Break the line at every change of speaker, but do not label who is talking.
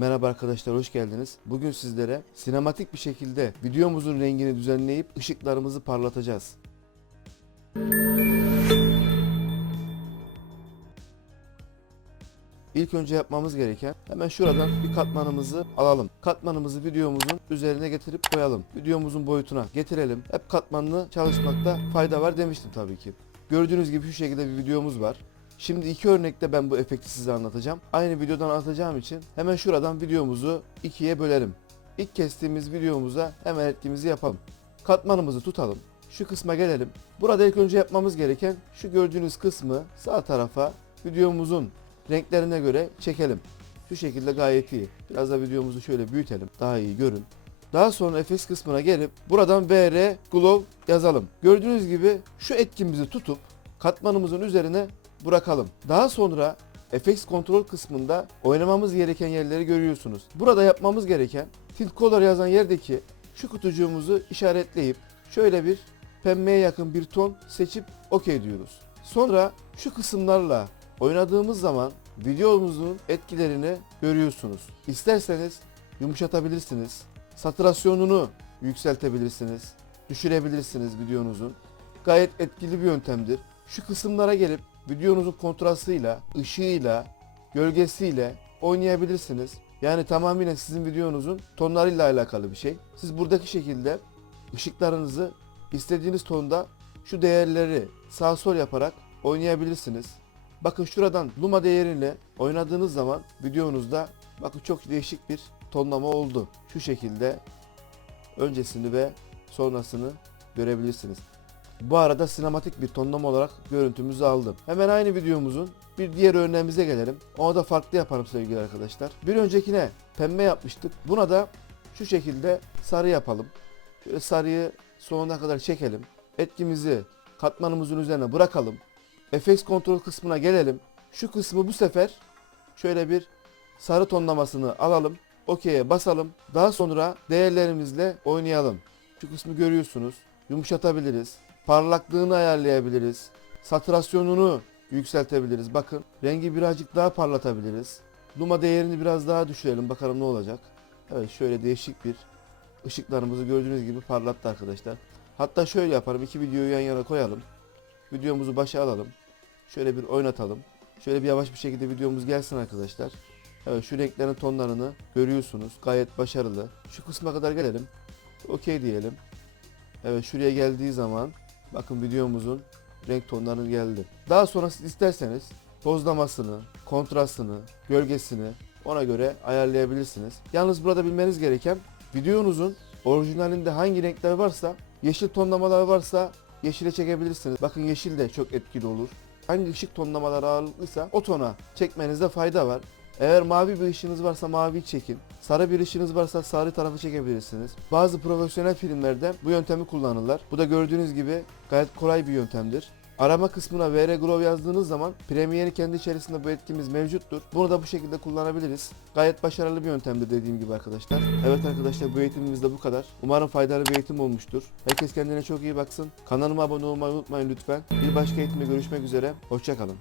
Merhaba arkadaşlar hoş geldiniz. Bugün sizlere sinematik bir şekilde videomuzun rengini düzenleyip ışıklarımızı parlatacağız. İlk önce yapmamız gereken hemen şuradan bir katmanımızı alalım. Katmanımızı videomuzun üzerine getirip koyalım. Videomuzun boyutuna getirelim. Hep katmanlı çalışmakta fayda var demiştim tabii ki. Gördüğünüz gibi şu şekilde bir videomuz var. Şimdi iki örnekte ben bu efekti size anlatacağım. Aynı videodan anlatacağım için hemen şuradan videomuzu ikiye bölelim. İlk kestiğimiz videomuza hemen etkimizi yapalım. Katmanımızı tutalım. Şu kısma gelelim. Burada ilk önce yapmamız gereken şu gördüğünüz kısmı sağ tarafa videomuzun renklerine göre çekelim. Şu şekilde gayet iyi. Biraz da videomuzu şöyle büyütelim. Daha iyi görün. Daha sonra FX kısmına gelip buradan VR Glow yazalım. Gördüğünüz gibi şu etkimizi tutup katmanımızın üzerine bırakalım. Daha sonra FX kontrol kısmında oynamamız gereken yerleri görüyorsunuz. Burada yapmamız gereken tilt color yazan yerdeki şu kutucuğumuzu işaretleyip şöyle bir pembeye yakın bir ton seçip OK diyoruz. Sonra şu kısımlarla oynadığımız zaman videomuzun etkilerini görüyorsunuz. İsterseniz yumuşatabilirsiniz. Satürasyonunu yükseltebilirsiniz. Düşürebilirsiniz videonuzun. Gayet etkili bir yöntemdir. Şu kısımlara gelip videonuzun kontrastıyla, ışığıyla, gölgesiyle oynayabilirsiniz. Yani tamamıyla sizin videonuzun tonlarıyla alakalı bir şey. Siz buradaki şekilde ışıklarınızı istediğiniz tonda şu değerleri sağ sol yaparak oynayabilirsiniz. Bakın şuradan Luma değeriyle oynadığınız zaman videonuzda bakın çok değişik bir tonlama oldu. Şu şekilde öncesini ve sonrasını görebilirsiniz. Bu arada sinematik bir tonlama olarak görüntümüzü aldım. Hemen aynı videomuzun bir diğer örneğimize gelelim. Onu da farklı yaparım sevgili arkadaşlar. Bir öncekine pembe yapmıştık. Buna da şu şekilde sarı yapalım. Şöyle sarıyı sonuna kadar çekelim. Etkimizi katmanımızın üzerine bırakalım. FX kontrol kısmına gelelim. Şu kısmı bu sefer şöyle bir sarı tonlamasını alalım. OK'ye basalım. Daha sonra değerlerimizle oynayalım. Şu kısmı görüyorsunuz. Yumuşatabiliriz. Parlaklığını ayarlayabiliriz. Satürasyonunu yükseltebiliriz. Bakın rengi birazcık daha parlatabiliriz. Luma değerini biraz daha düşürelim. Bakalım ne olacak. Evet şöyle değişik bir ışıklarımızı gördüğünüz gibi parlattı arkadaşlar. Hatta şöyle yaparım. iki videoyu yan yana koyalım. Videomuzu başa alalım. Şöyle bir oynatalım. Şöyle bir yavaş bir şekilde videomuz gelsin arkadaşlar. Evet şu renklerin tonlarını görüyorsunuz. Gayet başarılı. Şu kısma kadar gelelim. Okey diyelim. Evet şuraya geldiği zaman bakın videomuzun renk tonları geldi. Daha sonra siz isterseniz tozlamasını, kontrastını, gölgesini ona göre ayarlayabilirsiniz. Yalnız burada bilmeniz gereken videonuzun orijinalinde hangi renkler varsa yeşil tonlamalar varsa yeşile çekebilirsiniz. Bakın yeşil de çok etkili olur. Hangi ışık tonlamaları ağırlıklıysa o tona çekmenizde fayda var. Eğer mavi bir ışığınız varsa mavi çekin. Sarı bir ışığınız varsa sarı tarafı çekebilirsiniz. Bazı profesyonel filmlerde bu yöntemi kullanırlar. Bu da gördüğünüz gibi gayet kolay bir yöntemdir. Arama kısmına VR Glow yazdığınız zaman Premiere'i kendi içerisinde bu etkimiz mevcuttur. Bunu da bu şekilde kullanabiliriz. Gayet başarılı bir yöntemdir dediğim gibi arkadaşlar. Evet arkadaşlar bu eğitimimiz de bu kadar. Umarım faydalı bir eğitim olmuştur. Herkes kendine çok iyi baksın. Kanalıma abone olmayı unutmayın lütfen. Bir başka eğitimde görüşmek üzere. Hoşçakalın.